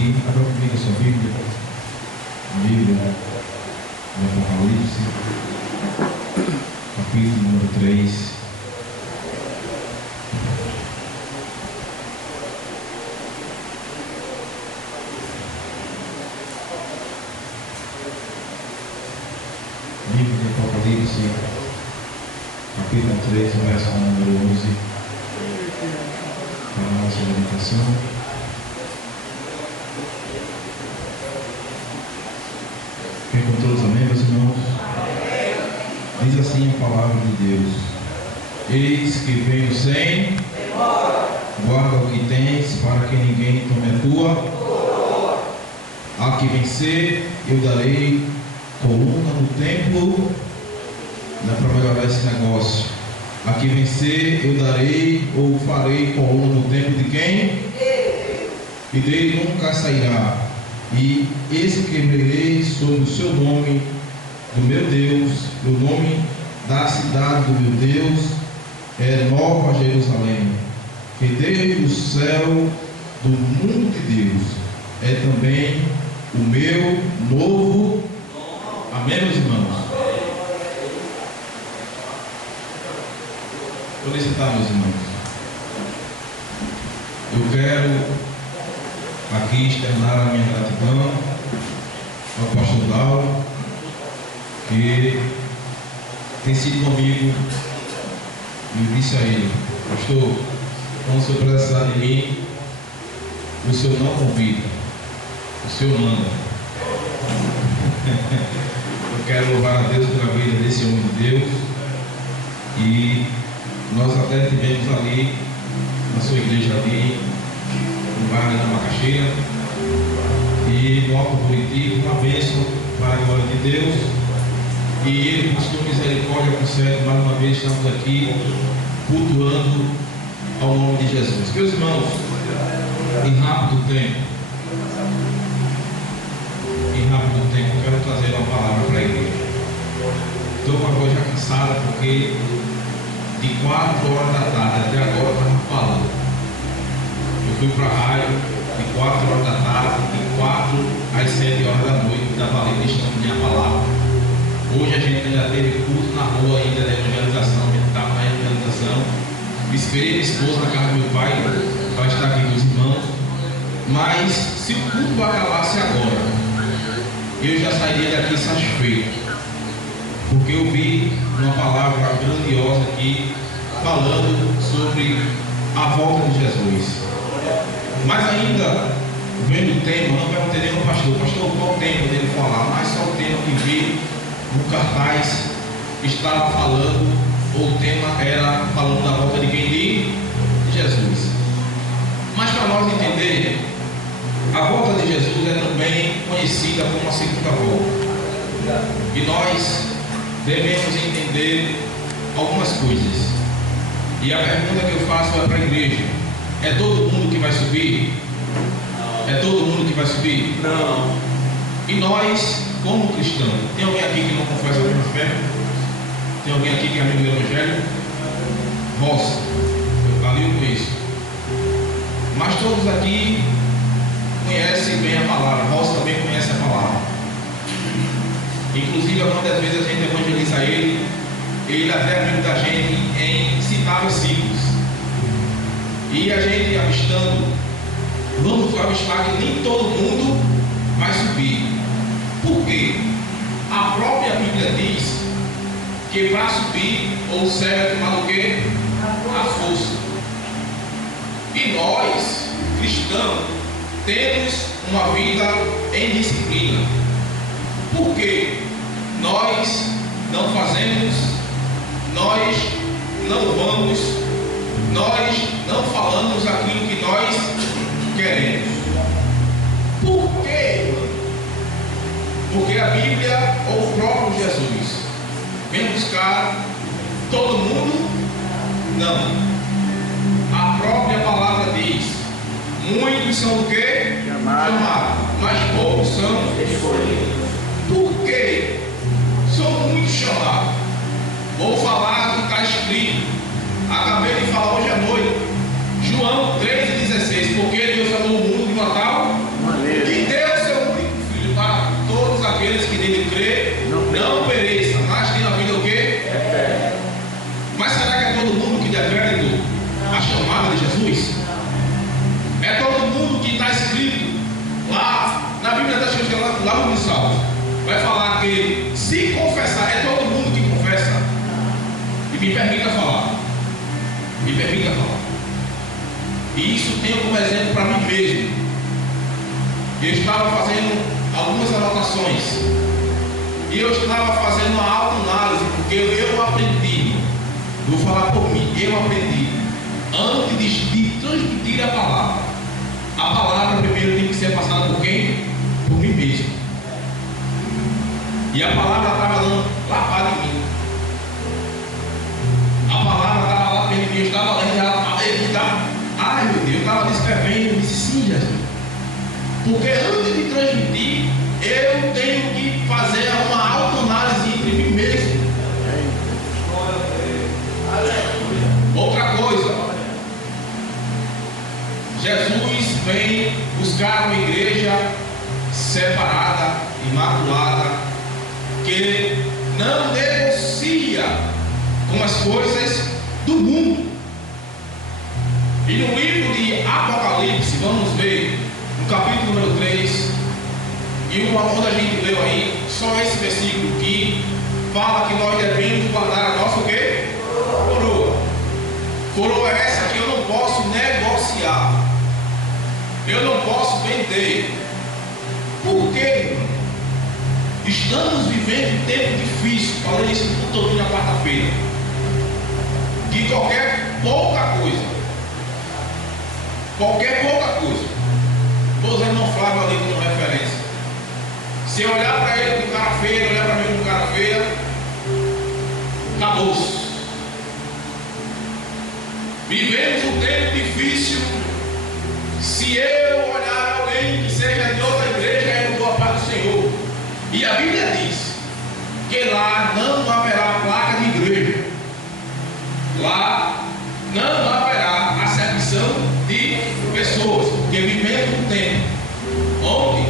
aqui. Abra comigo a sua Bíblia. Bíblia do Apocalipse, capítulo número 3. Bíblia do Apocalipse, capítulo 3, verso número 11. Para a nossa meditação. Encontrou os amém, meus irmãos? Diz assim a palavra de Deus: Eis que venho sem guarda o que tens, para que ninguém tome a tua. A que vencer, eu darei coluna no templo. Dá para melhorar esse negócio. A que vencer, eu darei ou farei coluna no templo de quem? E dele nunca sairá. E escreverei sobre o seu nome, do meu Deus, o nome da cidade do meu Deus, é Nova Jerusalém, que desde o céu do mundo de Deus é também o meu novo. Amém, meus irmãos? Vou citar, meus irmãos. Eu quero aqui externar a minha gratidão ao pastor Lauro, que tem sido comigo. Eu disse a ele: pastor, quando o senhor precisar de mim, o senhor não convida, o senhor manda. Eu quero louvar a Deus pela vida desse homem de Deus. E nós até tivemos ali na sua igreja ali no bairro da Macaxeira, e no Alto Buriti, uma bênção para a glória de Deus. E ele, por sua misericórdia, concede mais uma vez estamos aqui cultuando ao nome de Jesus. Meus irmãos, em rápido tempo, eu quero trazer uma palavra para a igreja. Estou com a voz já cansada, porque de 4 horas da tarde até agora eu estava falando. Eu fui para a rádio de 4 horas da tarde, de 4 às 7 horas da noite, estava ali deixando minha palavra. Hoje a gente ainda teve culto na rua ainda da evangelização, a gente estava na evangelização. Esperei minha esposa na casa do meu pai para estar aqui com os irmãos. Mas se o culto acabasse agora, eu já sairia daqui satisfeito, porque eu vi uma palavra grandiosa aqui falando sobre a volta de Jesus. Mas ainda vendo o tema, não perguntei nem ao pastor: pastor, qual o tema dele falar? Mas só o tema que vi no cartaz estava falando, ou o tema era falando da volta de quem? De Jesus. Mas para nós entender, a volta de Jesus é também conhecida como a segunda volta. E nós devemos entender algumas coisas. E a pergunta que eu faço é para a igreja: é todo mundo que vai subir? É todo mundo que vai subir? Não. E nós, como cristãos, tem alguém aqui que não confessa a mesma fé? Tem alguém aqui que é amigo do Evangelho? Roça, ali eu conheço. Mas todos aqui conhecem bem a palavra. Roça também conhece a palavra. Inclusive, algumas das vezes a gente evangeliza ele até é amigo da gente em citar versículos. E a gente avistando, vamos avistar que nem todo mundo vai subir. Por quê? A própria Bíblia diz que para subir ou serve tomar o quê? A força. E nós, cristãos, temos uma vida em disciplina. Por quê? Nós não fazemos, nós não vamos, nós não falamos aquilo que nós queremos. Por quê? Porque a Bíblia ou o próprio Jesus vem buscar todo mundo? Não. A própria palavra diz: muitos são o quê? Chamados, mas poucos são escolhidos. Por quê? São muitos chamados. Vou falar do que está escrito. Acabei de falar hoje à noite, João 3,16. Porque Deus amou o mundo de uma tal maneira Me permita falar. Me permita falar. E isso tenho como exemplo para mim mesmo. Eu estava fazendo algumas anotações. E eu estava fazendo uma autoanálise, porque eu aprendi. Vou falar por mim, eu aprendi. Antes de transmitir a palavra primeiro tem que ser passada por quem? Por mim mesmo. E a palavra estava dando lavada em mim. A palavra estava lá perto de mim, eu estava lendo, ele estava, ai meu Deus, eu estava descrevendo, eu disse, sim, Jesus. Porque antes de transmitir, eu tenho que fazer uma autoanálise entre mim mesmo. Outra coisa, Jesus vem buscar uma igreja separada, imaculada, que não negocia com as coisas do mundo. E no livro de Apocalipse, vamos ver no capítulo número 3, e onde a gente leu aí, só esse versículo que fala que nós devemos guardar a nossa o quê? Coroa. Coroa é essa que eu não posso negociar. Eu não posso vender. Por quê? Estamos vivendo um tempo difícil. Falei isso todo dia na quarta-feira. Que qualquer pouca coisa, vou usar o irmão Flávio ali como referência. Se eu olhar para ele com cara feia, olhar para mim com cara feia, acabou-se. Vivemos um tempo difícil. Se eu olhar alguém que seja de outra igreja, eu não dou a paz do Senhor. E a Bíblia diz que lá não haverá placa de igreja. Lá não haverá acepção de pessoas, porque vivemos um tempo onde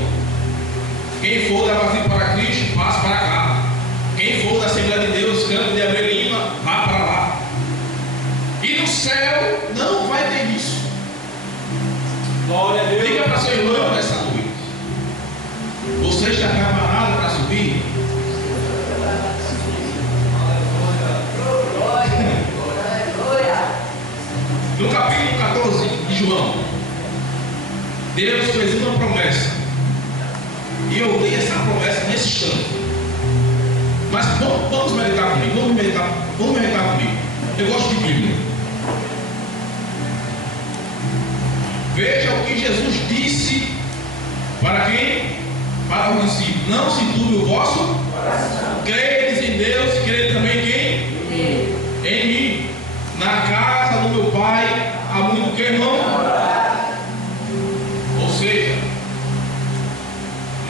quem for da Brasil para Cristo, passe para cá. Quem for da Assembleia de Deus, Campo de Abreu Lima, vá para lá. E no céu não vai ter isso. Glória a Deus. Diga para seu irmão nessa noite: você está preparado para subir? No capítulo 14 de João, Deus fez uma promessa. E eu dei essa promessa nesse instante. Mas vamos meditar comigo. Vamos meditar comigo. Eu gosto de Bíblia. Veja o que Jesus disse para quem? Para os discípulos. Não se turbe o vosso coração. Credes em Deus e crede também quem? Em mim. Na casa do meu Pai há muito que, irmão? Ou seja,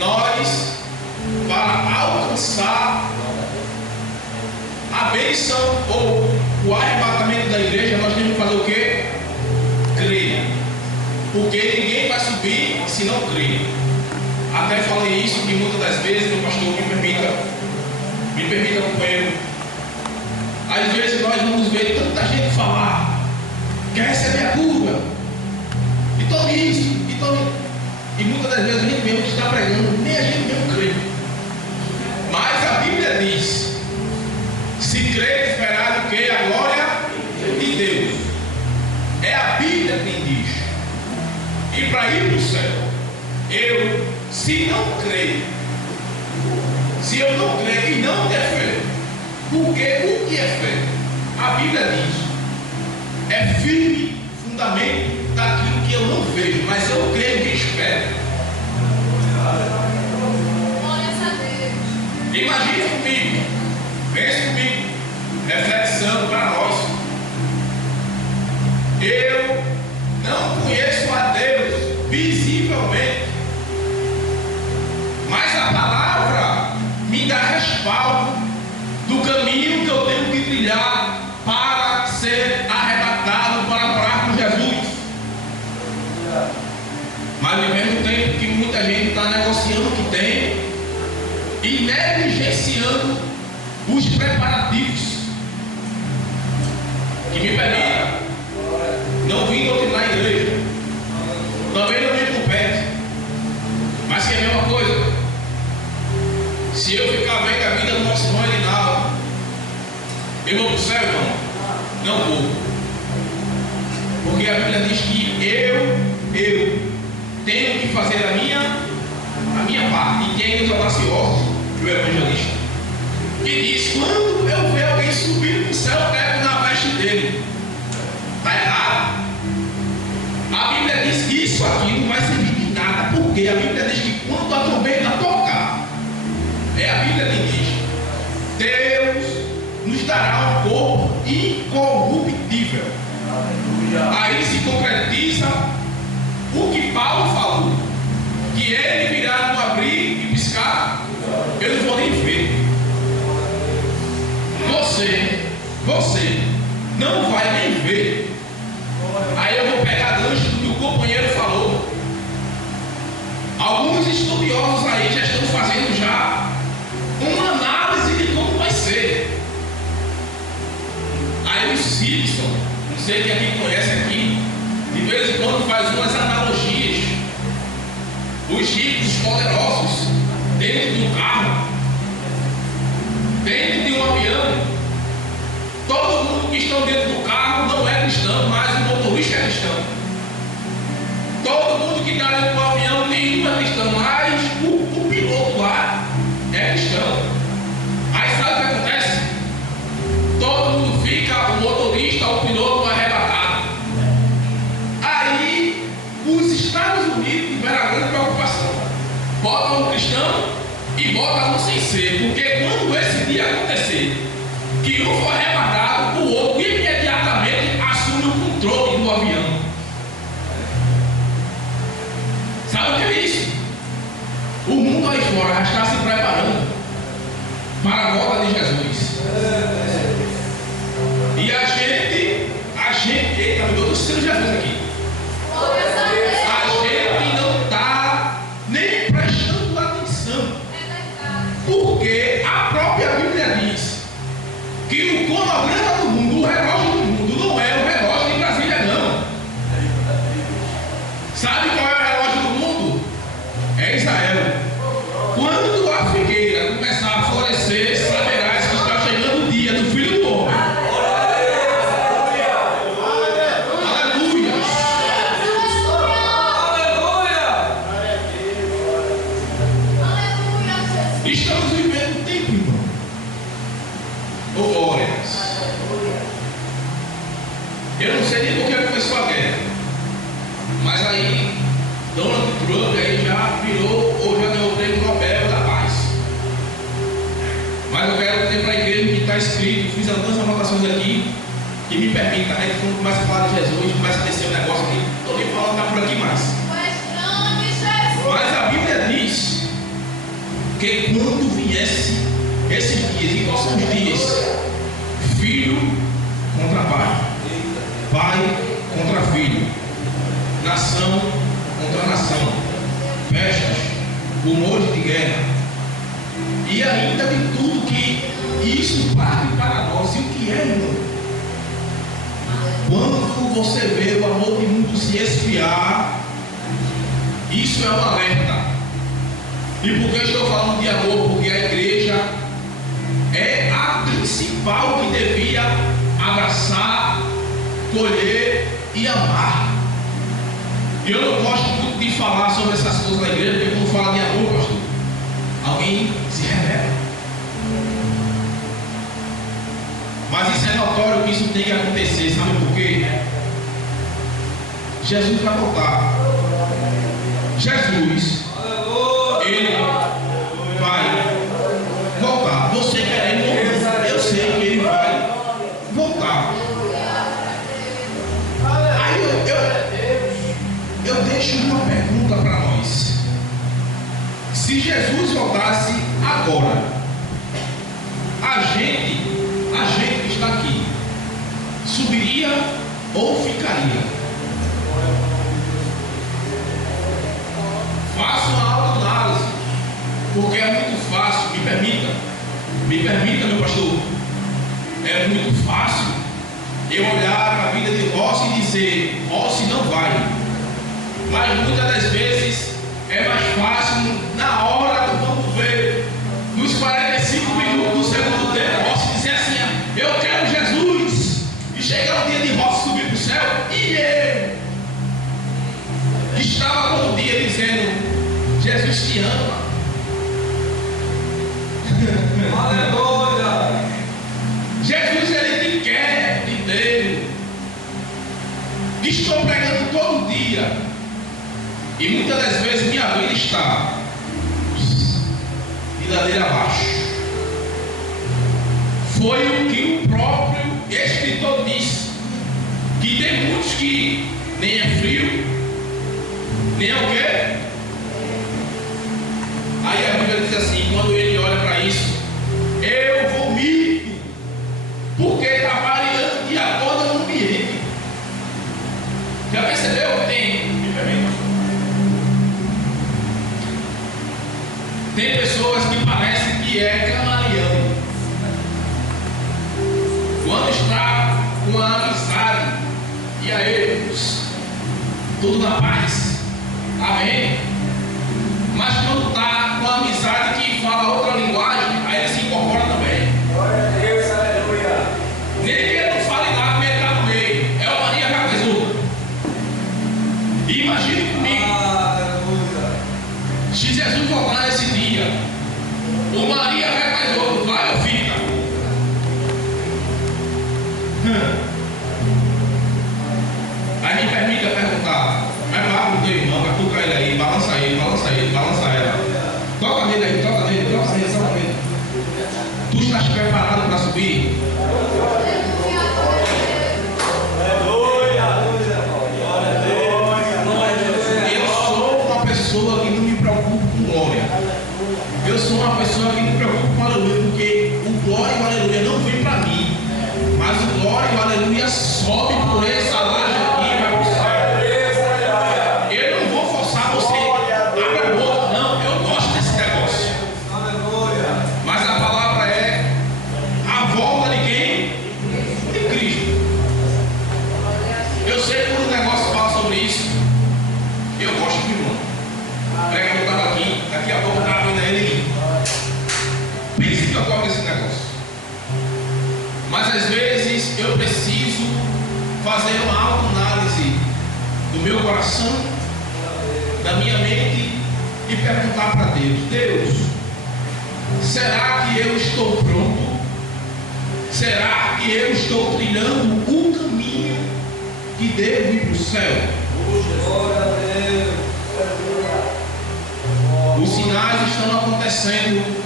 nós, para alcançar a bênção ou o arrebatamento da igreja, nós temos que fazer o quê? Crer. Porque ninguém vai subir se não crer. Até falei isso que muitas das vezes, meu pastor, me permita, companheiro. Às vezes nós vamos ver tanta gente falar, quer receber a cura, e tome isso, e tome. E muitas das vezes a gente mesmo que está pregando, nem a gente mesmo crê. Mas a Bíblia diz: se crer, esperar o que? A glória de Deus. É a Bíblia quem diz. E para ir para o céu, se eu não crer e não ter fé, porque o que é fé? A Bíblia diz: é firme fundamento daquilo que eu não vejo, mas eu creio e espero. Imagine comigo, pense comigo, reflexão para nós. Eu não conheço a Deus visivelmente, mas a palavra me dá respaldo do caminho que eu tenho que trilhar para ser arrebatado, para morar com Jesus. Mas ao mesmo tempo que muita gente está negociando o que tem e negligenciando os preparativos, que me permita, não vim doutrinar a igreja, também não me compete, mas que é a mesma coisa. Se eu ficar vendo a vida do nosso irmão Elinaldo, eu vou para o céu? buscar, irmão? Não vou. Porque a Bíblia diz que eu tenho que fazer a minha parte. E tem os audaciosos do evangelista, que diz: quando eu ver alguém subir no céu, eu pego na veste dele. Está errado. A Bíblia diz que isso aqui não vai servir de nada. Porque a Bíblia diz que quando a trombeta tocar, é a Bíblia que diz: Deus nos dará um corpo incorruptível. Aí se concretiza o que Paulo falou, que ele virá no abrir e piscar, eu não vou nem ver. Você não vai nem ver. Aí eu vou pegar gancho do que o companheiro falou. Alguns estudiosos aí já estão fazendo já uma análise de como vai ser. Aí os Simpson, não sei quem aqui conhece aqui, de vez em quando faz umas analogias. Os ricos poderosos dentro de um carro, dentro de um avião. Todo mundo que está dentro do carro não é cristão, mas o motorista é cristão. Todo mundo que está dentro do avião, nenhum é cristão, mas o piloto lá é cristão. Aí sabe o que acontece? Todo mundo fica, o motorista, o piloto arrebatado. Aí os Estados Unidos tiveram a grande preocupação. Botam um cristão e botam um sem ser. Porque quando esse dia acontecer, que um for arrebatado, o outro imediatamente assume o controle do avião. Sabe o que é isso? O mundo aí fora já está se preparando para a volta de Jesus. E a gente, eita, meu Deus, eu estou sendo Jesus aqui. A gente não está nem prestando atenção. Porque a própria Bíblia diz que o cronograma do mundo, o relógio do mundo, não é o relógio de Brasília, não. Sabe qual é o relógio do mundo? É Israel. Quando a figueira começar a florescer, saberás que está chegando o dia do Filho do Homem. Aleluia! Estamos vivendo um tempo, irmão. Glórias. Eu não sei nem por que começou a guerra, mas aí Donald Trump aí já virou ou já ganhou o prêmio Nobel da Paz. Mas eu quero dizer para a igreja que está escrito, fiz algumas anotações aqui que me permita, né? Quando começa a falar de Jesus, começa a descer o negócio aqui, estou nem falando, está por aqui mais. Mas a Bíblia diz que quando viesse esses dias, e quais são os dias? Filho contra pai, pai contra filho, nação contra nação, festas, rumores de guerra, e ainda de tudo que isso parte para nós. E o que é, irmão? Quando você vê o amor do mundo se esfriar, isso é um alerta. E por que eu estou falando de amor? Porque a igreja é a principal que devia abraçar, colher e amar. E eu não gosto muito de falar sobre essas coisas na igreja, porque quando fala de amor, pastor, alguém se rebela. Mas isso é notório que isso tem que acontecer, sabe por quê? Jesus vai voltar. Jesus, ele vai voltar. Você querendo ou não, eu sei que ele vai voltar. Aí eu deixo uma pergunta para nós. Se Jesus voltasse agora, a gente que está aqui subiria ou ficaria? Faça uma autoanálise, porque é muito fácil. Me permita, meu pastor. É muito fácil eu olhar para a vida de Rossi e dizer: Rossi não vai. Mas muitas das vezes é mais fácil, na hora do vamos ver, nos 45 minutos do segundo tempo, Rossi dizer assim: eu quero Jesus. Estou pregando todo dia. E muitas das vezes minha vida está de ladeira abaixo. Foi o que o próprio escritor disse. Que tem muitos que nem é frio, nem é o quê? Aí a Bíblia diz assim, quando ele olha para isso, eu vomito, porque está variando de acordo com o ambiente. Já percebeu? Tem pessoas que parecem que é camaleão. Quando está com a amizade, e aí, tudo na paz, amém? Mas quando está com a amizade que fala outra linguagem, aí ele se incorpora também. Glória a Deus, aleluia. Nem que ele não fale nada, mas ele está no meio. É o Maria Cabezuda. Imagine comigo. Se Jesus voltar nesse dia, o Maria Cabezuda vai ou fica? Aí me permita perguntar, vai lá pro teu irmão, catuca ele aí, balança ele, balança ela. Toca nele aí, toca nele. Tu estás preparado para subir? Eu sou uma pessoa que não me preocupa com glória. Eu sou uma pessoa que me preocupa com aleluia, porque o glória e o aleluia não vem para mim, mas o glória e o aleluia sobe por essa laje aqui e vai para o céu. Eu não vou forçar você a abrir a boca, não. Eu gosto desse negócio. Mas a palavra é a volta de quem? De Cristo. Eu sei que quando o negócio fala sobre isso, eu gosto de irmão. O pregador estava aqui, daqui a pouco eu estava vendo ele. Pense que eu gosto desse negócio. Mas às vezes eu preciso fazer uma autoanálise do meu coração, da minha mente e perguntar para Deus: Deus, será que eu estou pronto? Será que eu estou trilhando o caminho que devo ir para o céu? Os sinais estão acontecendo.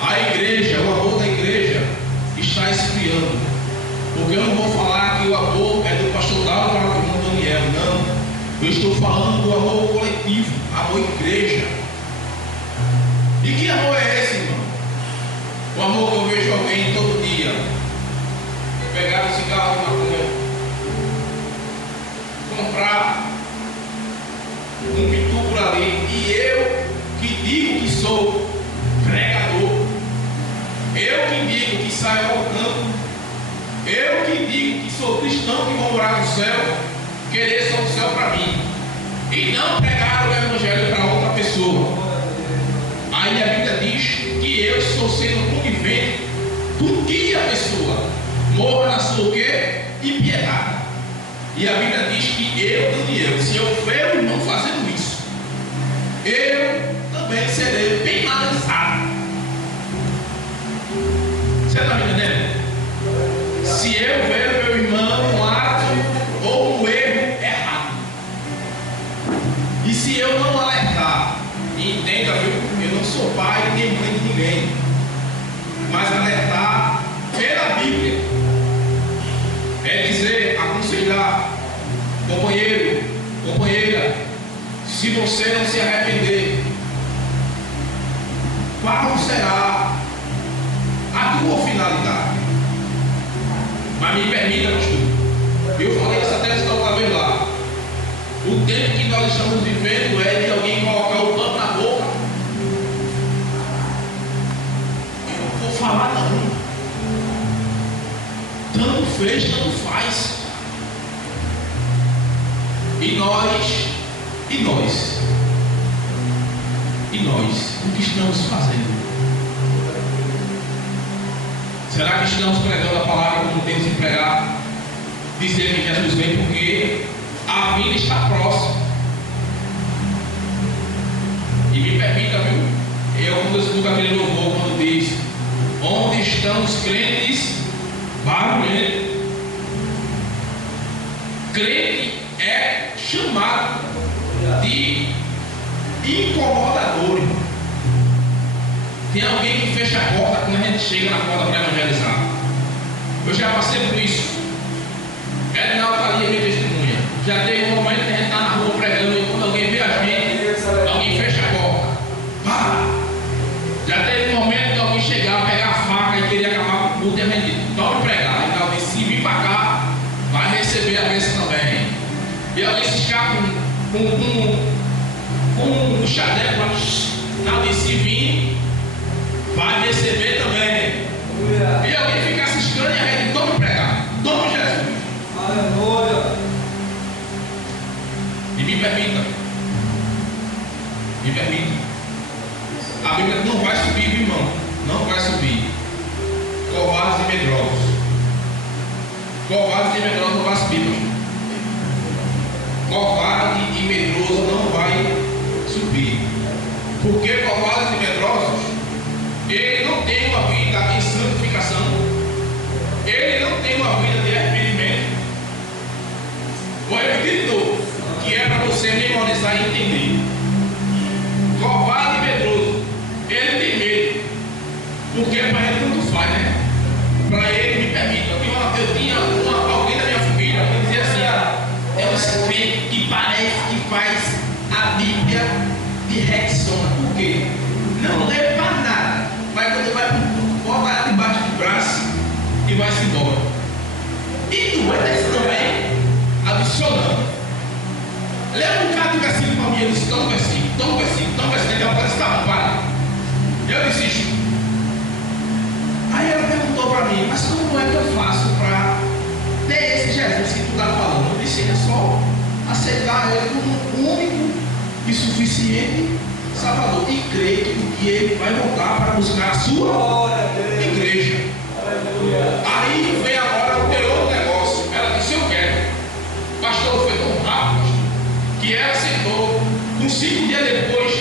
A igreja, o amor da igreja está esfriando. Porque eu não vou falar que o amor é do pastor Dado para o irmão Daniel, não. Eu estou falando do amor coletivo, amor igreja. E que amor é esse, irmão? O amor que eu vejo alguém todo dia pegar um cigarro de maconha, comprar um pitu por ali, e eu que digo que sou pregador, eu que digo que saio ao campo, eu que digo que sou cristão que vou morar no céu, querer só o céu para mim e não pregar o evangelho para outra pessoa. Aí a Bíblia diz que eu estou sendo conivente com que a pessoa morra na sua quê? Impiedade. E a Bíblia diz que eu, Daniel, se eu ver o irmão fazendo isso, eu também serei penalizado. Você está me entendendo? Se eu ver o meu irmão um ato ou um erro errado, e se eu não alertar, e entenda, viu? Eu não sou pai nem mãe de ninguém, mas alertar pela Bíblia é dizer, aconselhar, companheiro, companheira, se você não se arrepender, qual será a tua finalidade? Mas me permita, pastor, eu falei essa tese da outra vez lá. O tempo que nós estamos vivendo é de alguém colocar o pano na boca. Eu não vou falar não. Tanto fez, tanto faz. E nós, o que estamos fazendo? Será que estamos pregando a palavra como temos que pregar? Dizer que Jesus vem porque a vida está próxima. E me permita, viu? Eu quando escuto aquele louvor quando diz: onde estão os crentes barulhentos? Crentes chamado de incomodador, irmão. Tem alguém que fecha a porta quando a gente chega na porta para evangelizar. Eu já passei por isso. Edinaldo está ali, é minha testemunha. Já teve um momento que a gente está na rua pregando e quando alguém vê a gente, alguém fecha a porta. Pá! Já teve um momento que alguém chegar, pegar a faca e queria acabar com o culto e a gente disse, tome pregar. E ela disse, se vir para cá, vai receber a bênção também. E alguém se escapa com um chadeco, ela disse, se vir, vai receber também. E alguém fica se escando e a gente tome pregar. Tome Jesus. Aleluia. E me permita. A Bíblia não vai subir, viu, irmão? Não vai subir. Covardes e medrosos. Covardes e medrosos não vai subir, pastor. Covarde e medroso não vai subir. Porque covardes e medrosos, ele não tem uma vida em santificação. Ele não tem uma vida de arrependimento. Vou repetir de novo, que é para você memorizar e entender. Covarde e medroso, ele tem medo, porque para ele tanto faz, né? Para ele, me permita, eu tinha alguém da minha família que dizia assim, é um espírito que parece que faz a Bíblia de Rexona. Por quê? Não lê para nada, mas quando vai para o culto, bota ela debaixo do braço e vai-se embora. E tu é desse também, adicionando. Leva um bocado de versículo para mim, eu disse, toma um versículo, daqui a pouco está para. Eu desisto. Aí ela perguntou para mim, mas como é que eu faço para ter esse Jesus que tu está falando? Eu disse, é só aceitar ele como único e suficiente Salvador e crer que ele vai voltar para buscar a sua igreja. Aí vem agora o teu outro negócio. Ela disse, eu quero. Pastor, foi tão rápido, pastor, que ela sentou. Com 5 dias depois,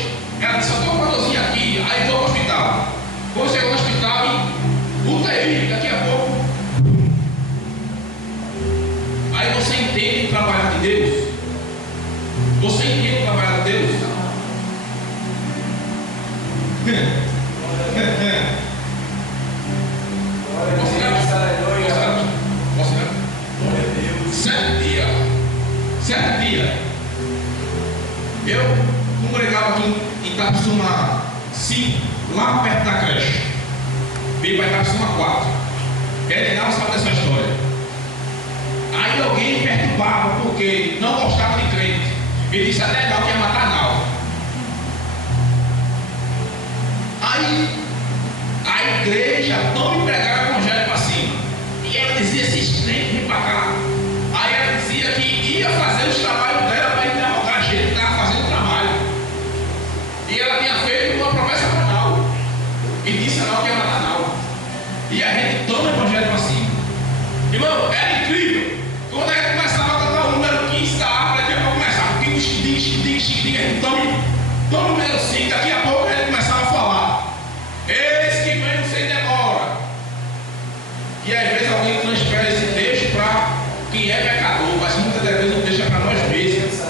ela disse, eu estou com uma dorzinha aqui. Aí vou para o hospital. Quando chegou no hospital, UTI, daqui a pouco. Aí você entende o trabalho de Deus? Você entende o trabalho de Deus? Certo dia, eu congregava aqui em Itapsuma 5, lá perto da creche. Veio para Itapsuma 4. Edinaldo sabe dessa história. Aí alguém perturbava porque não gostava de crente. Ele disse até que ia matar Naldo. Aí a igreja não me pregava o evangelho para cima. E ela dizia, esses crentes vêm para cá. Aí ela dizia que ia fazer os trabalhos dela para interrogar a gente que estava fazendo o trabalho. E ela tinha feito uma promessa para Naldo. E disse a Naldo que ia matar Naldo. E a gente toma o evangelho para cima. Irmão, era incrível. Quando a gente começava a cantar o número 15 da árvore, daqui a pouco começava. A gente toma o número 5, daqui a pouco a gente começava a falar. Esse que vem não sei demora. E às vezes alguém transfere esse texto para quem é pecador, mas muitas das vezes não deixa para nós mesmos.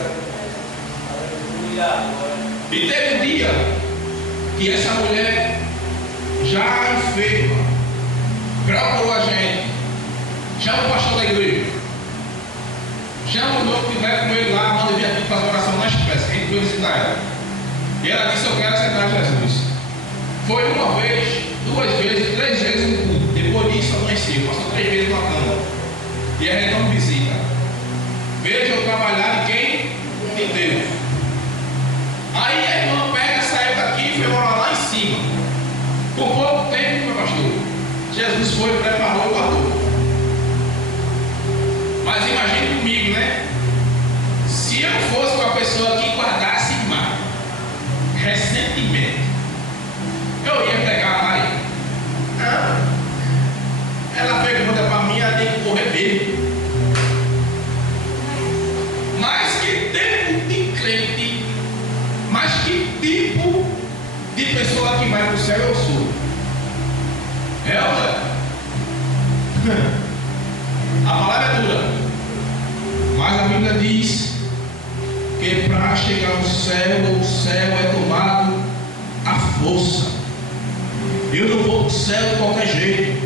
E teve um dia que essa mulher, já enferma, procurou a gente. Chama o pastor da igreja. Chama o outro que vai com ele lá, manda vir aqui fazer oração nas peças. A gente foi visitar ela. E ela disse, eu quero aceitar Jesus. Foi uma vez, 2 vezes, 3 vezes no culto. Depois disso amanheceu, passou 3 vezes na cama. E a gente não visita. Veja o trabalhar de quem? De Deus. Aí a irmã pega, saiu daqui e foi morar lá em cima. Com pouco tempo, meu pastor, Jesus foi, preparou e guardou. Mas imagine comigo, né? Se eu fosse uma pessoa que guardasse mal, recentemente, eu ia pegar a Maria. Ela pergunta para mim, ela tem que correr mesmo. Mas que tipo de crente, mas que tipo de pessoa que vai para o céu eu sou? É ou não é? céu é tomado à força. Eu não vou para o céu de qualquer jeito.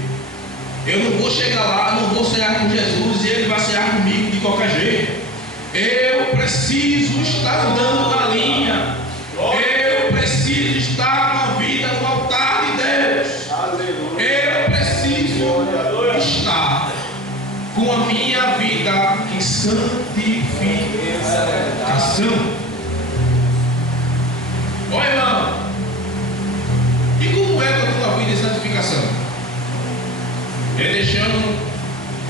Eu não vou chegar lá, não vou cear com Jesus e Ele vai cear comigo de qualquer jeito. Eu preciso estar andando na linha. Eu preciso estar com a vida no altar de Deus. Eu preciso estar com a minha vida em santificação. Olha, irmão, e como é a tua vida em santificação? É deixando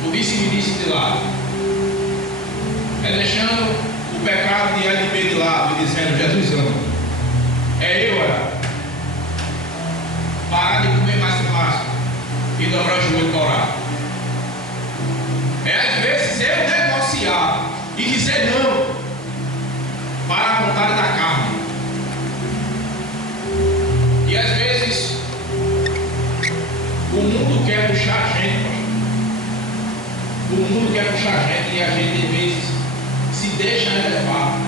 o disse-me-disse de lado, é deixando o pecado de A e B de lado e dizendo: Jesus ama. É eu, parar de comer mais churrasco e dobrar o joelho para orar. É às vezes eu negociar e dizer não para a vontade da carne. E às vezes o mundo quer puxar a gente, pastor. O mundo quer puxar a gente e a gente às vezes se deixa levar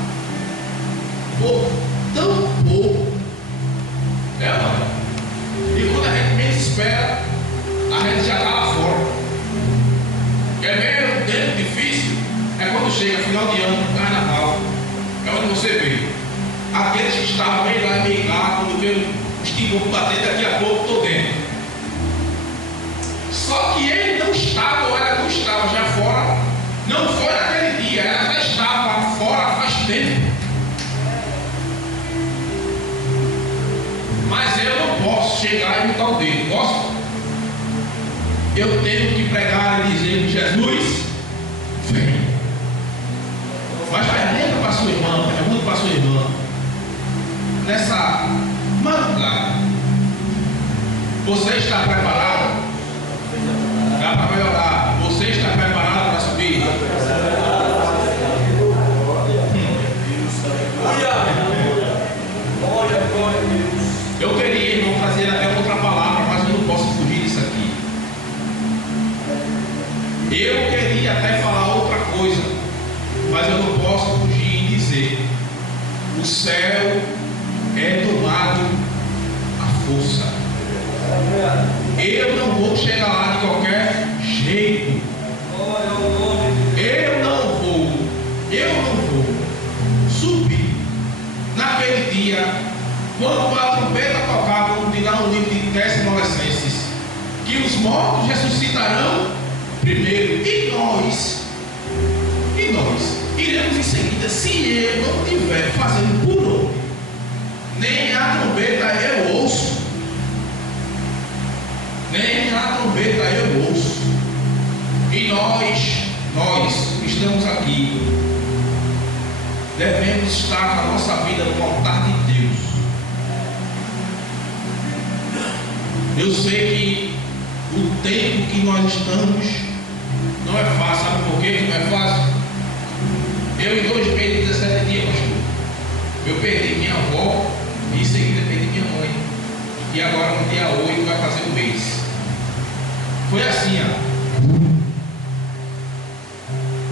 por tão pouco. É, mano. E quando a gente menos espera, a gente já está lá fora. É meio tempo difícil, é quando chega final de ano, carnaval. É onde você vê aqueles que estavam meio lá, quando vê os timbos bater, daqui a pouco estou dentro. Só que ele não estava, ou ela não estava já fora, não foi naquele dia, ela já estava fora faz tempo. Mas eu não posso chegar e botar o dedo, posso? Eu tenho que pregar e dizer: Jesus, vem. Mas pergunta para sua irmã, nessa madrugada, você está preparado? Dá para melhorar. Você está preparado para subir? Eu queria, irmão, trazer até outra palavra, mas eu não posso fugir disso aqui. Eu queria até falar outra coisa, mas eu não posso fugir e dizer: o céu é tomado à força. Eu não vou chegar lá de qualquer jeito. Eu não vou subir naquele dia, quando a trombeta tocar, como dirá no livro de Tessalonicenses, que os mortos ressuscitarão primeiro, e nós iremos em seguida, se eu não estiver fazendo por onde, nem a trombeta eu ouço, e nós estamos aqui, devemos estar com a nossa vida no altar de Deus. Eu sei que o tempo que nós estamos não é fácil. Sabe por quê que não é fácil? Eu em 2017 dias, pastor, eu perdi minha avó e em seguida perdi minha mãe. E agora no dia 8 vai fazer um mês. Foi assim, ó.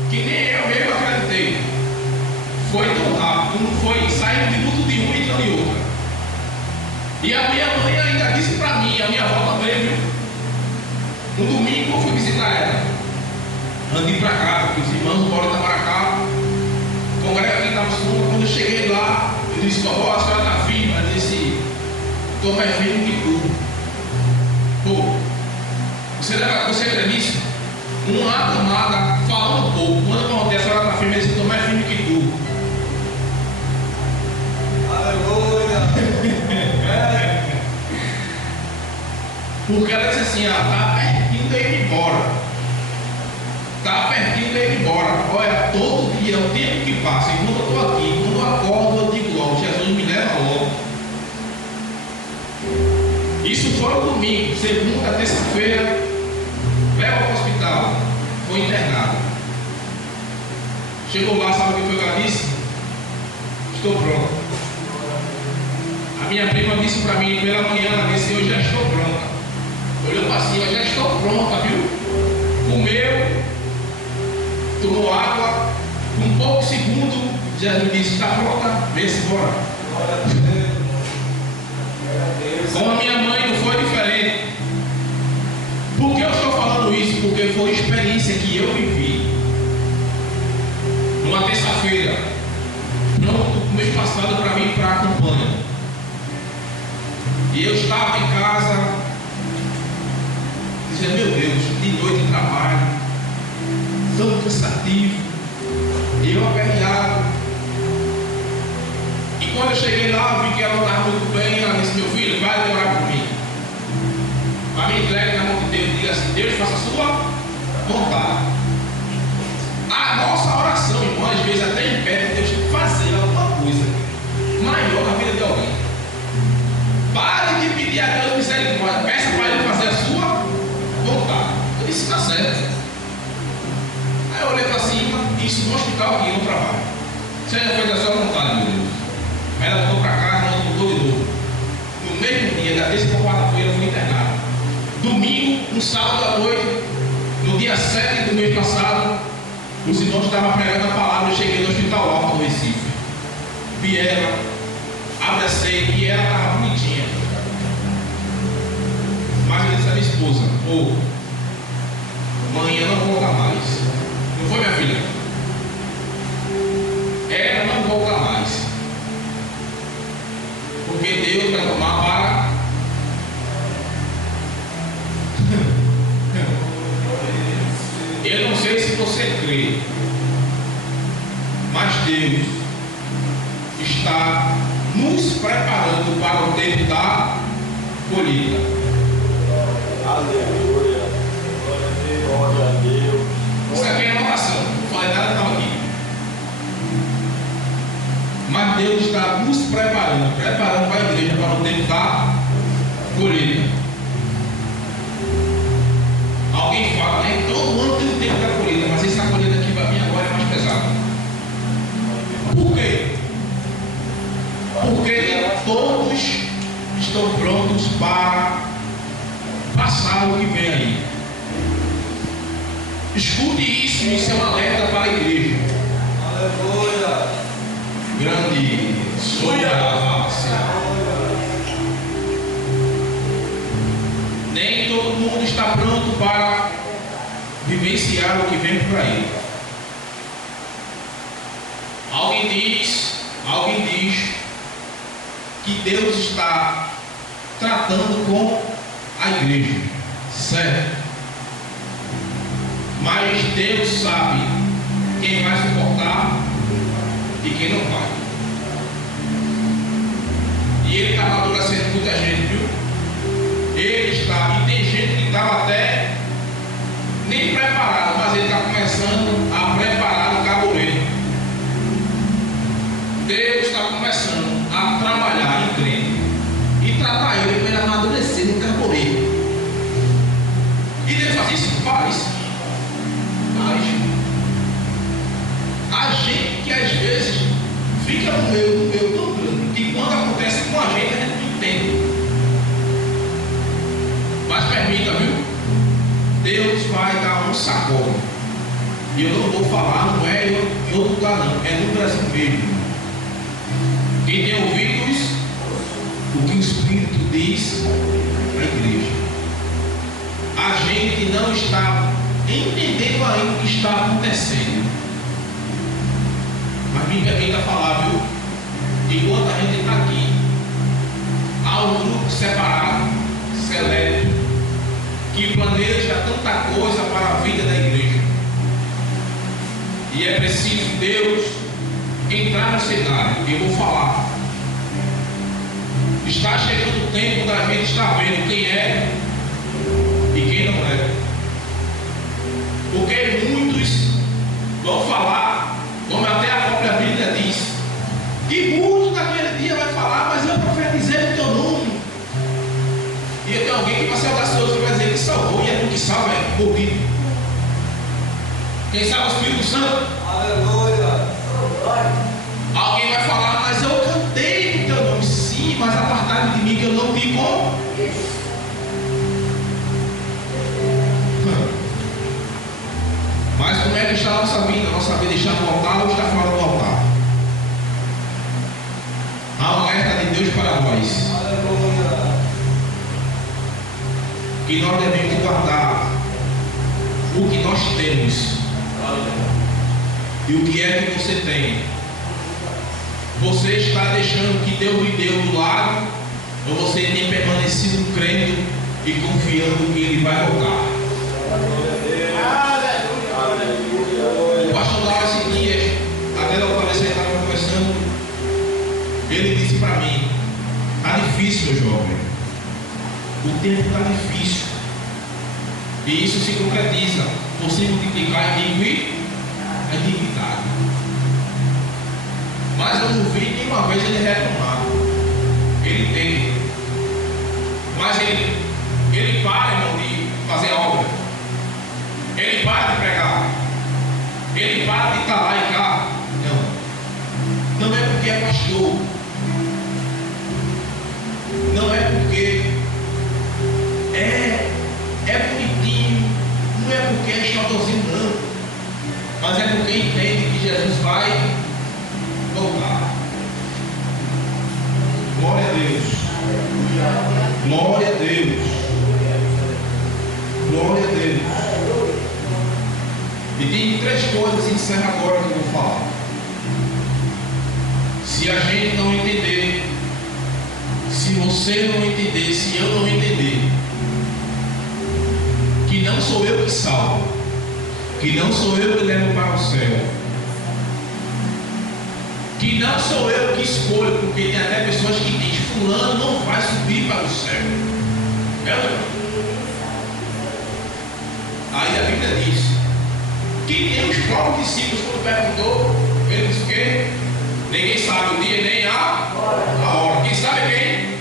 Que nem eu mesmo acreditei. Foi tão rápido, não foi saindo de luto de uma e entrando em outra. E a minha mãe ainda disse para mim, a minha avó também, viu? No domingo eu fui visitar ela. Andei para cá, porque os irmãos moram para cá. Congrega aqui estava fundo. Quando eu cheguei lá, eu disse: vovó, a senhora está firme? Ela disse: estou mais firme que tudo. Pô, você acredita nisso? Uma camada falando pouco. Quando eu perguntei: a senhora está firme? Ele disse: estou mais firme que tudo. Aleluia! Porque ela disse assim: está pertinho de ir embora. Está pertinho de ir embora. Olha, todo dia, o tempo que passa, enquanto eu estou aqui, quando eu acordo, eu digo logo: Jesus me leva logo. Isso foi no domingo, segunda, terça-feira, leva para o hospital, foi internado. Chegou lá, sabe o que foi que ela disse? Estou pronta. A minha prima disse para mim pela manhã, ela disse: eu já estou pronta. Olhou para cima: eu já estou pronta, viu? Comeu, tomou água, com um pouco segundo, Jesus disse: está pronta? Vê-se embora. Com a minha mãe não foi diferente. Por que eu estou falando isso? Porque foi experiência que eu vivi. Numa terça-feira, no mês passado, para vir para a campanha. E eu estava em casa, dizendo: meu Deus, de noite de trabalho, tão cansativo, e eu aperreado. E quando eu cheguei lá, vi que ela não estava muito bem. Ela disse: meu filho, vai orar por mim. A minha entrega na mão de Deus, diga assim: Deus, faça a sua vontade. A nossa oração, irmão, às vezes até impede Deus de fazer alguma coisa maior na vida de alguém. Pare de pedir a Deus misericórdia, peça para Ele fazer a sua vontade. Eu disse: está certo. Aí eu olhei para cima, isso no hospital aqui, no trabalho. Seja feita a sua vontade, meu Deus. Aí ela voltou para casa, ela voltou de novo. No mesmo dia, da terça para quarta-feira, eu fui internado. Domingo, no sábado à noite, no dia 7 do mês passado, os irmãos estavam pregando a palavra. Eu cheguei no Hospital Alfa do Recife. Vi ela, abracei e ela estava bonitinha. Mas eu disse à minha esposa: ô, amanhã não volta mais. Não foi, minha filha? Ela não volta mais. Porque Deus vai tomar para. Eu não sei se você crê, mas Deus está nos preparando para o tempo da colheita. Aleluia. Glória a Deus. Isso aqui é uma oração, não falei nada, não aqui. Mas Deus está nos preparando para a igreja para o tempo da colheita. Alguém fala, né? Todo ano tem o tempo da colheita, mas essa colheita aqui para mim agora é mais pesada. Por quê? Porque todos estão prontos para passar o que vem aí. Escute isso é um alerta para a igreja. Aleluia. Grande nem todo mundo está pronto para vivenciar o que vem por aí. Alguém diz que Deus está tratando com a igreja, certo? Mas Deus sabe quem vai suportar e quem não vai. E Ele está amadurecendo muita gente, viu? Ele está, e tem gente que estava até nem preparado, mas ele está começando a preparar o cabureiro. Deus está começando a trabalhar em crente e tratar ele para ele amadurecer no cabureiro. E Deus faz isso? Faz. A gente que às vezes fica no meu tão grande, e quando acontece com a gente não entende. Mas permita, viu? Deus vai dar um sacode. E eu não vou falar, não é em outro lugar não, é no Brasil mesmo. Quem tem ouvidos, o que o Espírito diz à igreja. A gente não está entendendo ainda o que está acontecendo. Mas me permita falar, viu? Enquanto a gente está aqui, há um grupo separado, seleto, que planeja tanta coisa para a vida da igreja. E é preciso Deus entrar no cenário. Eu vou falar. Está chegando o tempo da gente estar vendo quem é e quem não é. Porque muitos vão falar, como até a própria Bíblia diz, e muitos naquele dia vai falar: mas eu profetizei no teu nome. E tem alguém que vai ser audacioso que vai dizer que salvou, e é tu que salva, é ouvido. Quem salva é o Espírito Santo. Aleluia. Alguém vai falar: mas eu cantei no teu nome. Sim, mas apartado de mim que eu não te conheço. Mas como é que está a nossa vida? A nossa vida está no altar ou está fora do altar? nós. Que nós devemos guardar o que nós temos. E o que é que você tem? Você está deixando que Deus lhe deu do lado, ou você tem permanecido crendo e confiando que Ele vai voltar? O pastor Laura, esses dias, até da outra vez que ele estava conversando, ele disse para mim: está difícil, meu jovem, o tempo está difícil, e isso se concretiza por se multiplicar a iniquidade. Mas eu não vi nenhuma vez ele reclamar. Ele entende. Mas ele para, irmão, de fazer obra. Ele para de pregar. Ele para de estar lá e cá. Não. Não é porque é pastor. Não é porque é bonitinho. Não é porque é xodozinho, não. Mas é porque entende que Jesus vai voltar. Glória a Deus. Glória a Deus. Glória a Deus. E tem 3 coisas que encerra agora que eu vou falar. Se a gente não entender, se você não entender, se eu não entender, que não sou eu que salvo, que não sou eu que levo para o céu, que não sou eu que escolho, porque tem até pessoas que dizem: fulano não vai subir para o céu. Aí a Bíblia diz que nem os próprios discípulos, quando perguntou, ele disse o quê? Ninguém sabe o dia nem a hora. Quem sabe é quem?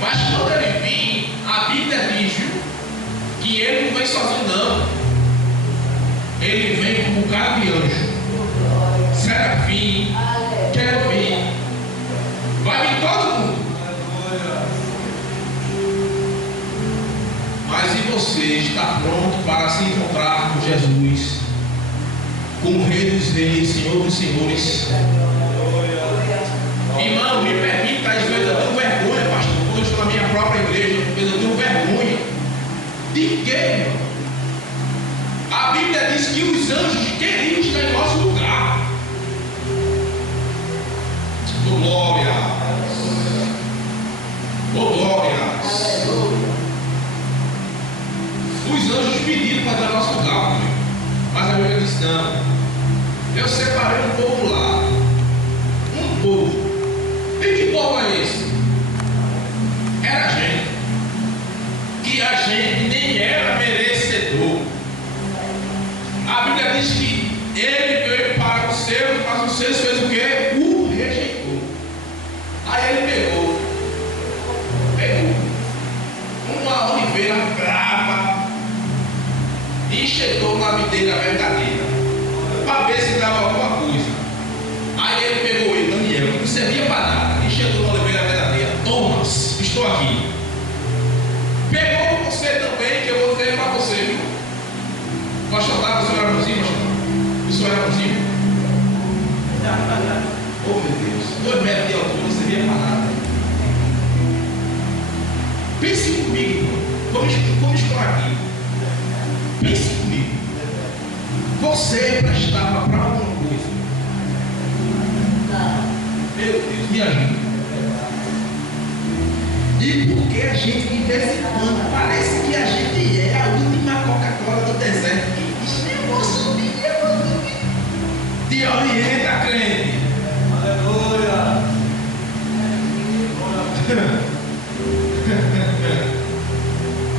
Mas quando ele vir, a Bíblia diz que ele não vem sozinho, não. Ele vem com um bocado de anjo, serafim, querubim. Vai vir todo mundo. Mas e você está pronto para se encontrar com Jesus, com o Rei dos Reis, Senhor dos Senhores? Irmão, me permita, às vezes eu tenho vergonha, pastor, quando eu estou na minha própria igreja, às vezes eu tenho vergonha. De quê, irmão? A Bíblia diz que os anjos queriam estar em nosso lugar. Oh, glória! Oh, glória! Os anjos pediram para dar nosso lugar, mas a Bíblia diz: não. Eu separei um povo lá. Um povo. E que povo é esse? Era a gente. Que a gente nem era merecedor. A Bíblia diz que ele veio para os seus, mas os seus fez o quê? O rejeitou. Aí ele pegou uma oliveira brava e enxertou na videira verdadeira para ver se dava alguma coisa. Aí ele pegou ele, Daniel, que não servia para nada, enxertou na oliveira verdadeira. Thomas, estou aqui. Pegou você também, que eu vou dizer para você, viu? Pastor Otávio, o senhor era bonzinho, pastor? O senhor era bonzinho? Oh, meu Deus, 2 metros de altura, não servia para nada. Pense comigo, irmão. Vamos explorar aqui. Pense comigo. Você prestava para alguma coisa? Meu Deus, me ajuda. E porque a gente, de vez em quando, parece que a gente é a última Coca-Cola do deserto. Eu vou subir. Te orienta, crente. Aleluia.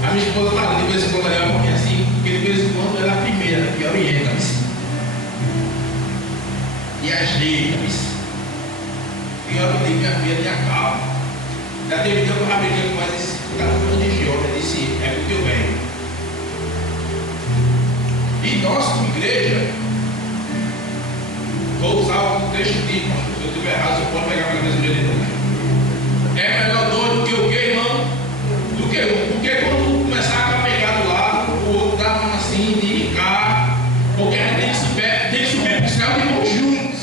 A minha esposa está ali, de vez em quando ela olha assim, porque de vez em quando ela é a primeira que orienta. E ajeita. E eu digo: minha filha, te acalma. Já teve tempo que eu rapidinho, mas esse cara falando de Jó, eu disse: é porque eu venho. E nós, como igreja, vou usar um texto típico, se eu estiver errado, você pode pegar para a cabeça dele de novo. É melhor dor do que o quê, irmão? Do que um. Porque quando começar a pegar do lado, o outro dá uma assim, de cá, porque a gente tem que subir para o céu de mãos juntos.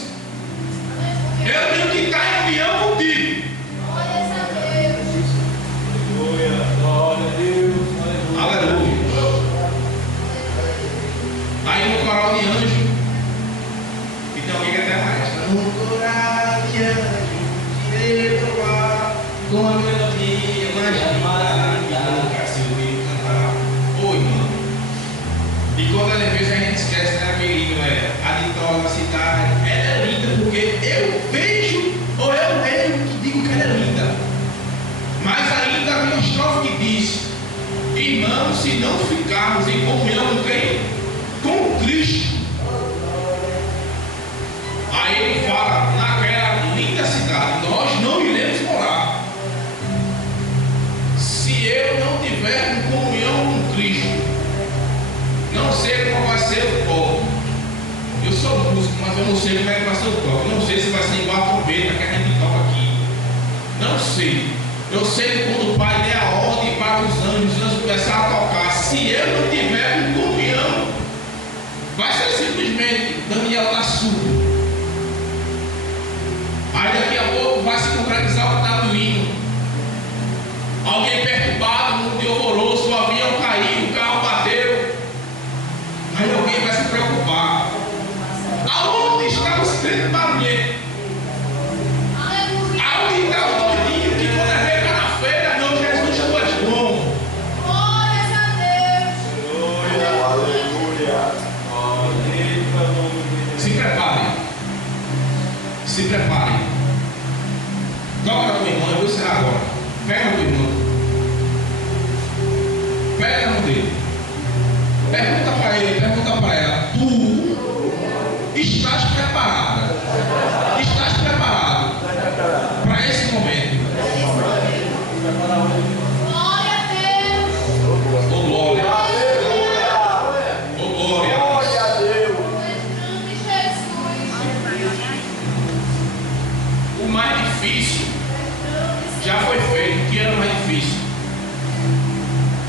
Eu tenho que estar em união contigo. coral de anjo. E tem alguém que até maestra. No coral de anjo, irei provar com a melodia mais linda que nunca se ouviu cantar. Ô irmão. E quando ela vê, a gente esquece, né? Aquele livro, a ditosa cidade. Ela é linda porque eu vejo, ou eu mesmo que digo que ela é linda. Mas ainda tem uma estrofe que diz: irmãos, se não ficarmos em comunhão com quem? Com Cristo. Aí ele fala, naquela linda cidade, nós não iremos morar se eu não tiver em comunhão com Cristo. Não sei como vai ser o toque. Eu sou músico, mas eu não sei como é que vai ser o toque. Não sei se vai ser igual a trombeta que a gente toca aqui. Não sei. Eu sei que quando o Pai der a ordem para os anjos começar a tocar, se eu não tiver em comunhão, vai ser simplesmente Daniel está surdo. Aí daqui a pouco vai se concretizar o que está no hino. Alguém perturbado, mundo de alvoroço, o avião caiu, o carro bateu. Aí alguém vai se preocupar. Aonde está o segredo barulhento? Aonde está o doidinho que quando é feita na feira, não, Jesus chamou de bom? Glórias a Deus. Aleluia. Se preparem. Se preparem. Toca na tua irmã, eu vou encerrar agora. Pega na tua irmã. Pega na mão dele. Pergunta para ele, pergunta para ela. Tu estás preparada? Estás preparado para esse momento? Glória a Deus. Oh glória. Oh glória. Glória a Deus. Em Jesus. O mais difícil já foi feito. Que era o mais difícil?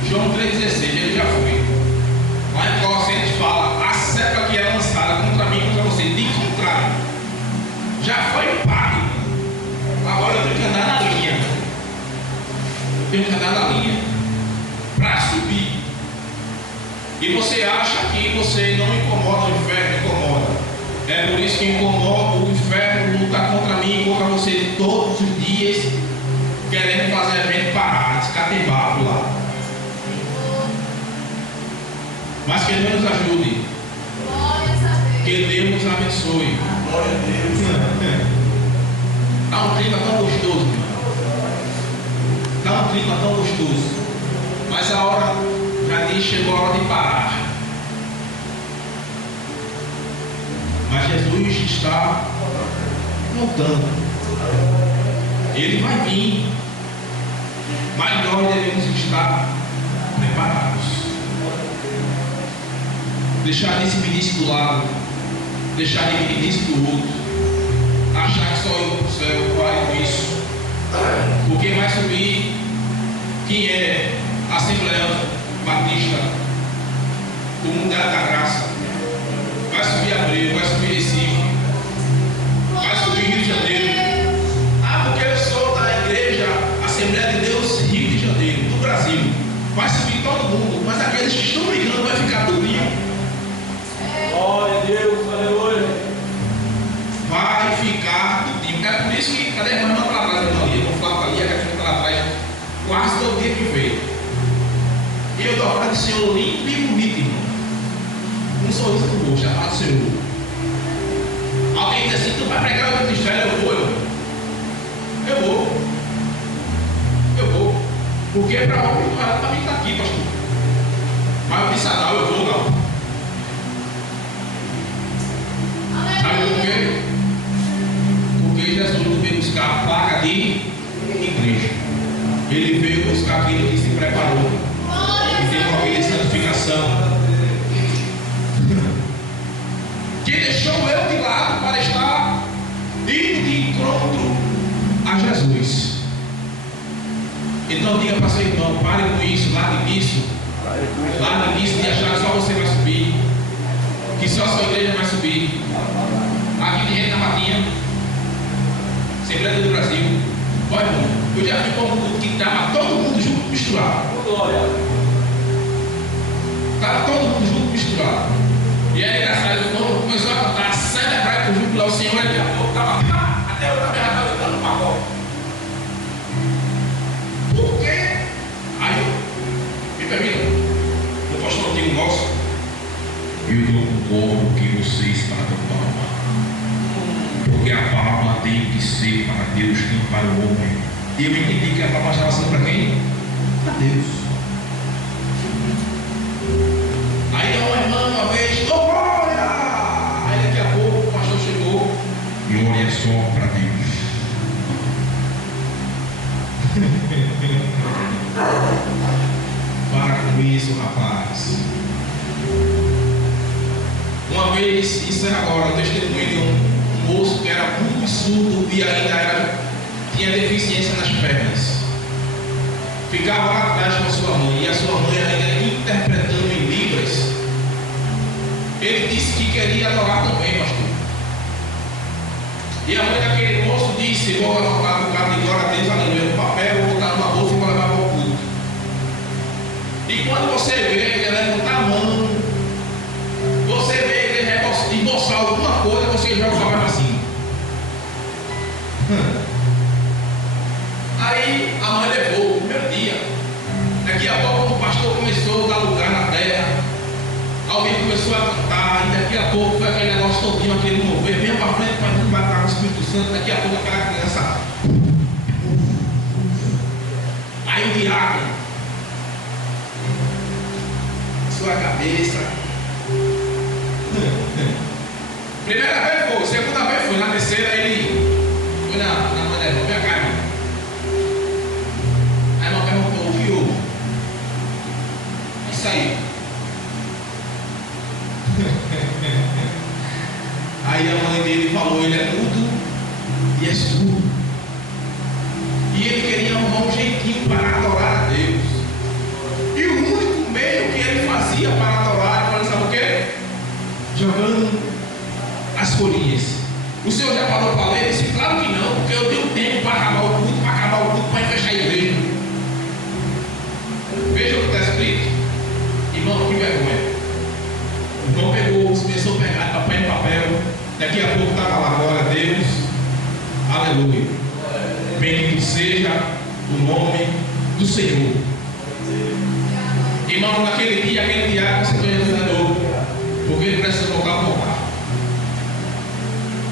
João 3,16, ele já foi. Lá em Colossenses fala: a sepa que é lançada contra mim e contra você, de contrário, já foi pago. Agora eu tenho que andar na linha. Tenho que andar na linha para subir. E você acha que você não incomoda, o inferno incomoda. É por isso que incomoda, o inferno luta contra mim e contra você todos os dias, querendo fazer a gente parar, descatebar por lá. Mas que Deus nos ajude. Glórias a Deus. Que Deus nos abençoe. Glória a Deus. Está um clima tão gostoso. Está um clima tão gostoso. Mas a hora já diz, chegou a hora de parar. Mas Jesus está voltando. Ele vai vir. Mas nós devemos estar preparados. Deixar de se medir do lado, deixar de medir isso do outro, achar que só eu para o céu vai isso, porque vai subir quem é Assembleia Batista, Comunidade da Graça, vai subir Abreu, vai subir Recife, vai subir Rio de Janeiro. Ah, porque eu sou da igreja Assembleia de Deus Rio de Janeiro, do Brasil, vai subir todo mundo, mas aqueles que estão brigando vai ficar tudinho. Glória a Deus. Aleluia. Vai ficar tudinho. É por isso que, cadê a irmã para trás da ali? Eu vou falar para ali, a Catarina para trás, quase todo dia que veio. E eu dou para o Senhor limpo e bonito, irmão. Um sorriso no rosto, a paz do Senhor. Alguém diz assim: tu vai pregar o ministério? Eu vou. Eu vou. Porque para homem não era para mim estar aqui, pastor. Mas eu disse: não, eu vou não. Sabe por quê? Porque Jesus não veio buscar a placa de igreja. Ele veio buscar aquele que se preparou, que teve uma vida de santificação, que deixou eu de lado para estar indo de encontro a Jesus. Então diga para seu irmão: pare com isso, largue disso. Largue disso de achar que só você vai subir, que só a sua igreja vai subir. Aqui tem gente na matinha, Assembleia do Brasil. Olha, irmão, eu já fui para um culto que estava todo mundo junto, misturado. Glória. Estava todo mundo junto, misturado. E aí, engraçado, quando começou a cantar, celebrar e jubilar o Senhor, ele estava até eu também estava cantando pagode. Por quê? Aí, me permita, o pastor antigo nosso, eu não concordo que vocês batam palma. Porque a palma tem que ser para Deus, não para o homem. E eu entendi que a palma estava sendo para quem? Para Deus. Aí uma irmã uma vez, oh glória! Aí daqui a pouco o pastor chegou, glória só para Deus. Para com isso, rapaz. Uma vez, isso é agora, o testemunho de um moço que era muito surdo e ainda tinha deficiência nas pernas. Ficava lá atrás com a sua mãe, e a sua mãe ainda interpretando em Libras. Ele disse que queria adorar também, pastor. E a mãe daquele moço disse: vou anotar no carro de glória a Deus, aleluia, no papel, vou botar numa bolsa e vou levar para o culto. E quando você vê ele levantar a mão, você vê ele embolsar alguma coisa, você joga o papel para cima. Aí a mãe levou o primeiro dia. Daqui a pouco o pastor começou a dar lugar na terra. Alguém começou a cantar. E daqui a pouco foi aquele negócio todinho, aquele mover. Venha para frente para não bater no Espírito Santo. Daqui a pouco aquela criança. Aí o diácono, sua cabeça. Primeira vez foi, segunda vez foi, na terceira ele foi na mãe da irmã, minha cara. Aí a irmã perguntou: o que houve? E saiu. Aí a mãe dele falou: ele é mudo e é surdo. E ele queria arrumar um jeitinho para adorar a Deus. E o único meio que ele fazia para adorar, ele sabe o quê? Jogando as folhinhas. O senhor já falou para ler? Disse: claro que não, porque eu tenho tempo para acabar o culto, para fechar a igreja. Veja o que está escrito. Irmão, que vergonha. O irmão pegou, começou a pegar papel em papel. Daqui a pouco estava lá, glória a Deus, aleluia. Bendito seja o nome do Senhor. Irmão, naquele dia, aquele diácono se tornou, porque ele precisa voltar a voltar.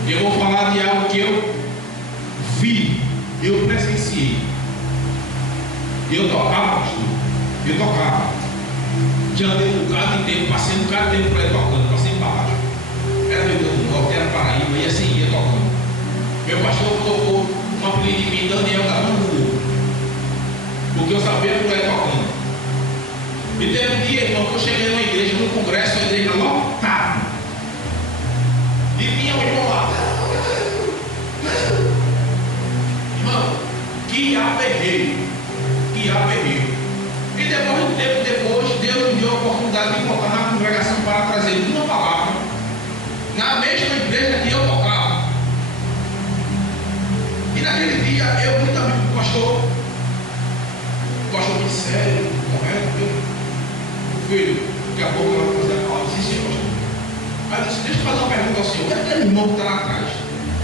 Eu vou falar de algo que eu vi, eu presenciei. Eu tocava, pastor. Eu tocava. Já andei um bocado de tempo, passei um bocado de tempo por aí tocando, passei para baixo. Era Rio Grande do Norte, era Paraíba, e assim ia tocando. Meu pastor colocou um apelido de mim, Daniel da Mão do Fogo, porque eu sabia por aí tocando. E teve um dia, irmão, que eu cheguei numa igreja, num congresso, a igreja lotada. E vinha o irmão lá. Irmão, que aperreio. Que aperreio. E depois de um tempo depois, Deus me deu a oportunidade de voltar na congregação para trazer uma palavra na mesma igreja que eu tocava. E naquele dia eu muito amigo do pastor. O pastor muito sério, correto. Filho, daqui a pouco eu vou fazer a palavra. Sim, senhor, pastor. Aí eu disse: deixa eu fazer uma pergunta ao senhor. É aquele irmão que está lá atrás,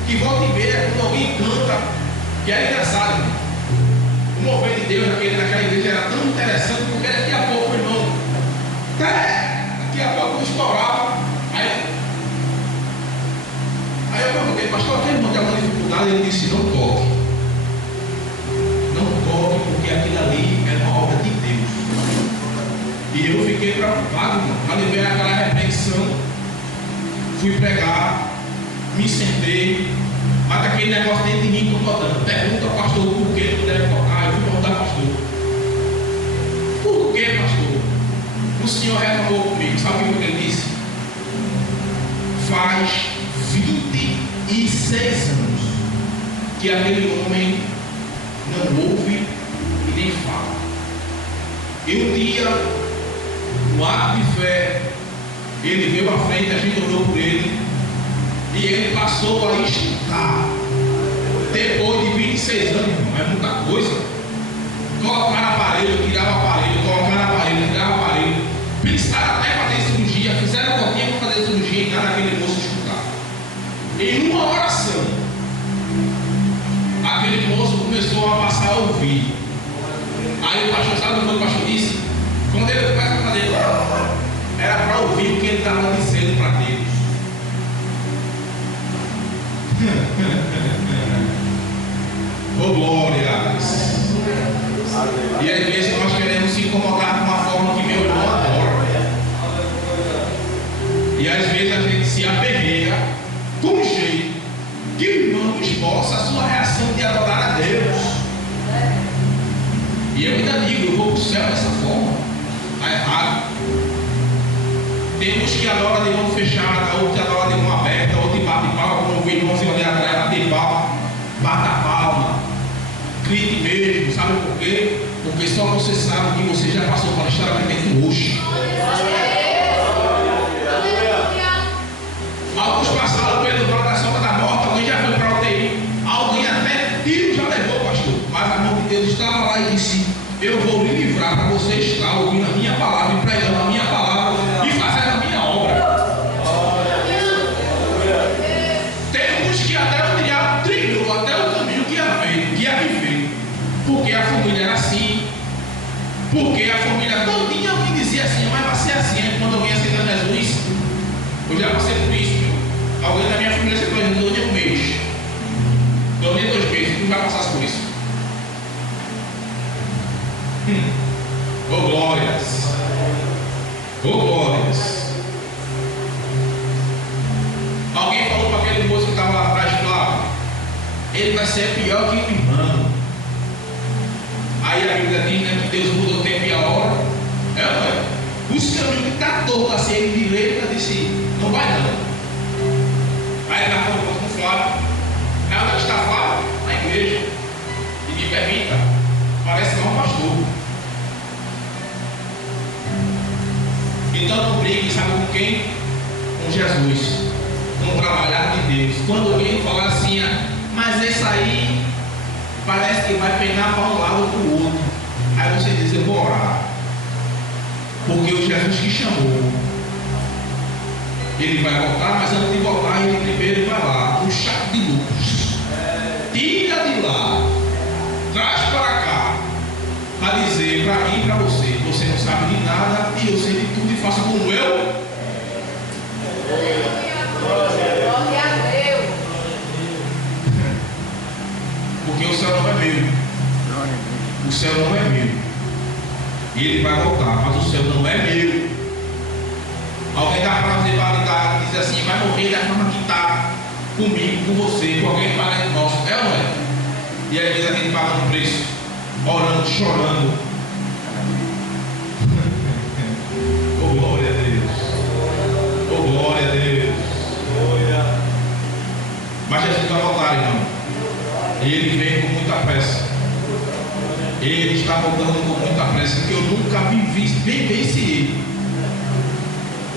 que volta e meia, quando alguém canta, que era engraçado, irmão. O mover de Deus naquela igreja era tão interessante, porque daqui a pouco, irmão, daqui a pouco estourava. Aí eu perguntei: pastor, aquele irmão tem alguma dificuldade? Ele disse: não toque. Não toque, porque aquilo ali é uma obra de Deus. E eu fiquei preocupado, irmão. Quando eu veio aquela reflexão, fui pregar, me sentei, mas aquele negócio dentro de mim incomodando. Pergunta ao pastor por que tu deve tocar. Eu fui perguntar ao pastor: por que, pastor? O senhor reclamou comigo. Sabe o que ele disse? Faz 26 anos que aquele homem não ouve e nem fala. E um dia, no ato de fé, ele veio à frente, a gente orou por ele, e ele passou a escutar. Depois de 26 anos, irmão, é muita coisa. Colocaram aparelho, tiraram aparelho, colocaram aparelho, tiraram aparelho. Pensaram até fazer cirurgia, fizeram um pouquinho para fazer cirurgia. cheguei nada aquele moço escutar. Em uma oração, aquele moço começou a passar a ouvir. Aí o pastor, sabe o que o pastor disse? Quando ele começa a fazer, era para ouvir o que ele estava dizendo para Deus. Oh, glórias! E às vezes nós queremos se incomodar de uma forma que meu irmão adora. E às vezes a gente se aperreia com um jeito que o irmão esboça a sua reação de adorar a Deus. E eu ainda digo, eu vou para o céu dessa forma. Está errado. Tem uns que adoram de mão fechada, outros que adoram de mão aberta, outros bate palma, como eu vi irmãozinho ali atrás, bater palma, bata palma, grite mesmo, sabe por quê? Porque só você sabe que você já passou para estar aqui dentro hoje. Alguns passaram pelo vale da sombra da morte, alguém já foi para a UTI, alguém até tiro já levou, pastor. Mas a mão de Deus estava lá e disse: eu vou lhe livrar para você estar ouvindo a minha palavra e pregando a minha palavra e fazendo a minha obra. Tem uns que até o diabo trilhou até o caminho que ia viver, porque a família era assim, porque a família todinha alguém dizia assim, mas vai ser assim. Quando alguém aceita Jesus, eu já passei por isso. Alguém da minha família se tornou de um mês, 2 meses, tu já passasse por isso. Oh glórias! Oh glórias! Alguém falou para aquele moço que estava lá atrás, claro, ele vai ser pior que o irmão. Aí a Bíblia diz, né, que Deus muda o tempo e a hora. Os caminhos que está torto assim, ele direita, disse: não vai não. Aí ele está falando com o Flávio. Aí onde está Flávio? Na igreja. E me permita, parece que é um pastor. Então não brigue, sabe com quem? Com Jesus. Com o trabalhar de Deus. Quando alguém falar assim, mas esse aí parece que vai penar para um lado ou para o outro, aí você diz: eu vou orar. Porque o Jesus que chamou, ele vai voltar, mas antes de voltar, ele primeiro vai lá, um chaco de luz, tira de lá, traz para cá, para dizer para mim e para você: você não sabe de nada e eu sei de tudo, e faça como eu. Glória a Deus. Porque o céu não é meu, o céu não é meu, e ele vai voltar, mas o céu não é meu. Alguém dá para fazer validade, diz assim: vai morrer da forma que está comigo, com você, com alguém parente nosso. É ou não é? E às vezes a gente paga um preço, orando, chorando. Oh glória a Deus! Oh glória a Deus! Mas Jesus vai voltar, irmão. Ele vem com muita pressa. Ele está voltando com muita pressa, que eu nunca vivenciei.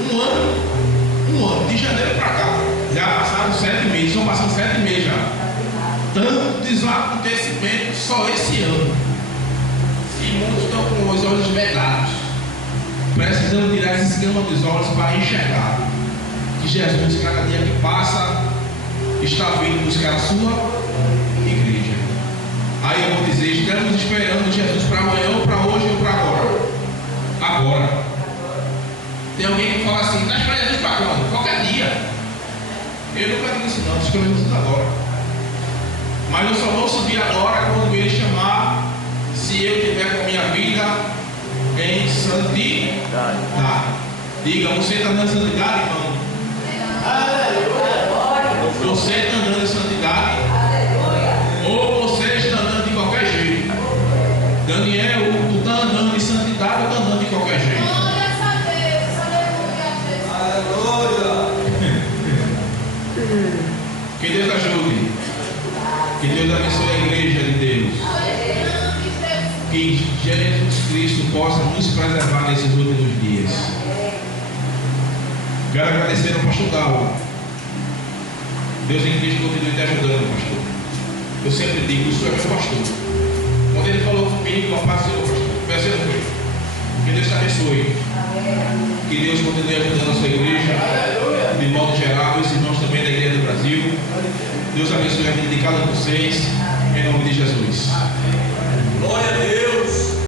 Um ano, de janeiro para cá, já passaram 7 meses, estão passando 7 meses já. Tantos acontecimentos só esse ano. E muitos estão com os olhos vedados, precisando tirar esse escama dos olhos para enxergar que Jesus, cada dia que passa, está vindo buscar a sua igreja. Aí eu vou dizer: estamos esperando Jesus para amanhã, ou para hoje, ou para agora. Agora. Tem alguém que fala assim: está esperando Jesus para quando? Qualquer dia. Eu nunca digo isso não, estou esperando Jesus agora. Mas eu só vou subir agora quando ele chamar, se eu tiver com a minha vida em santidade. Diga: você está andando em santidade, irmão? Você está andando em santidade? Ou você está andando de qualquer jeito? Daniel, tu está andando em santidade ou está andando de qualquer jeito? Glória a Deus. Aleluia. Que Deus ajude. Que Deus abençoe a igreja de Deus. Que Jesus Cristo possa nos preservar nesses últimos dias. Quero agradecer ao pastor Gal. Deus em Cristo continue te ajudando, pastor. Eu sempre digo: o senhor é meu pastor. Quando ele falou comigo, eu faço o pastor. Peço a Deus. Que Deus te abençoe. Que Deus continue ajudando a sua igreja de modo Deus abençoe a vida de cada um de vocês. Em nome de Jesus.